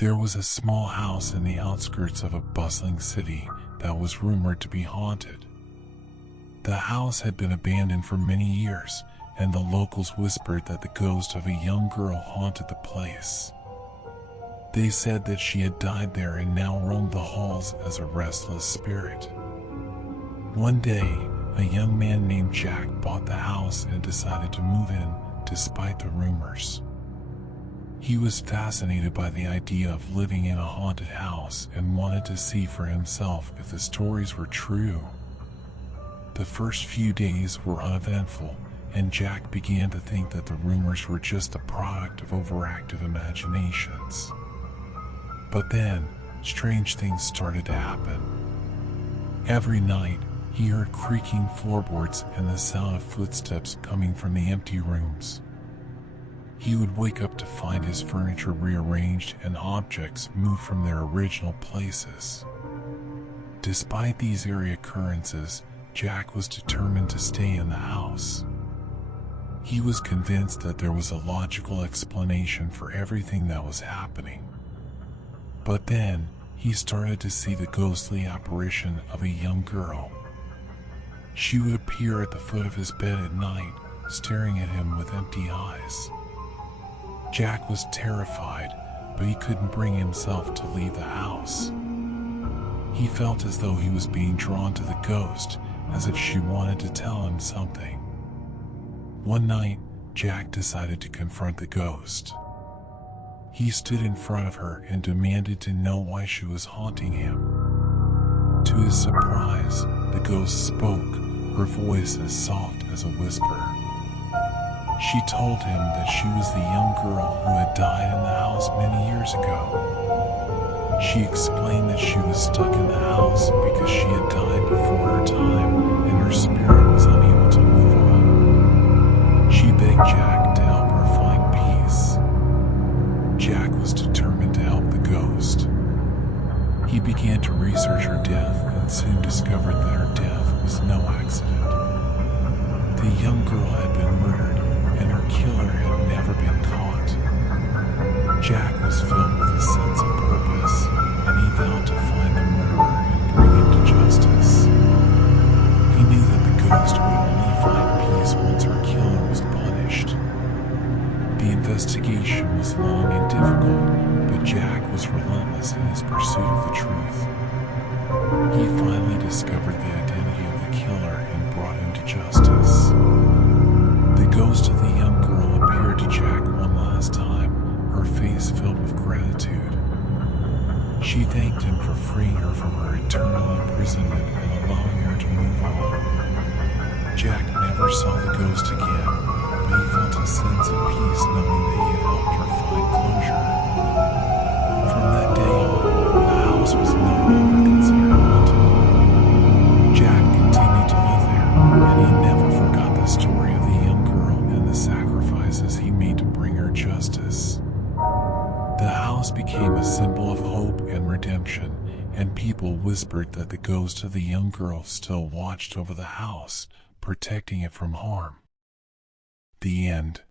There was a small house in the outskirts of a bustling city that was rumored to be haunted. The house had been abandoned for many years, and the locals whispered that the ghost of a young girl haunted the place. They said that she had died there and now roamed the halls as a restless spirit. One day, a young man named Jack bought the house and decided to move in despite the rumors. He was fascinated by the idea of living in a haunted house and wanted to see for himself if the stories were true. The first few days were uneventful, and Jack began to think that the rumors were just the product of overactive imaginations. But then, strange things started to happen. Every night, he heard creaking floorboards and the sound of footsteps coming from the empty rooms. He would wake up to find his furniture rearranged and objects moved from their original places. Despite these eerie occurrences, Jack was determined to stay in the house. He was convinced that there was a logical explanation for everything that was happening. But then, he started to see the ghostly apparition of a young girl. She would appear at the foot of his bed at night, staring at him with empty eyes. Jack was terrified, but he couldn't bring himself to leave the house. He felt as though he was being drawn to the ghost, as if she wanted to tell him something. One night, Jack decided to confront the ghost. He stood in front of her and demanded to know why she was haunting him. To his surprise, the ghost spoke, her voice as soft as a whisper. She told him that she was the young girl who had died in the house many years ago. She explained that she was stuck in the house because she had died before her time and her spirit was unable to move on. She begged Jack to help her find peace. Jack was determined to help the ghost. He began to research her death and soon discovered that her death was no accident. The young girl had been murdered, and her killer had never been caught. Jack was filled with a sense of purpose, and he vowed to find the murderer and bring him to justice. He knew that the ghost would only find peace once her killer was punished. The investigation was long and difficult, but Jack was relentless in his pursuit of the truth. He finally discovered the identity of the killer and brought him to justice. The ghost of the young girl appeared to Jack one last time, her face filled with gratitude. She thanked him for freeing her from her eternal imprisonment and allowing her to move on. Jack never saw the ghost again, but he felt a sense of peace knowing that he had helped her find closure. From that day on, the house was no longer considered haunted. Jack continued to live there, and he never forgot the story of the young girl and the sacrifices he made to bring her justice. The house became a symbol of hope and redemption, and people whispered that the ghost of the young girl still watched over the house, protecting it from harm. The end.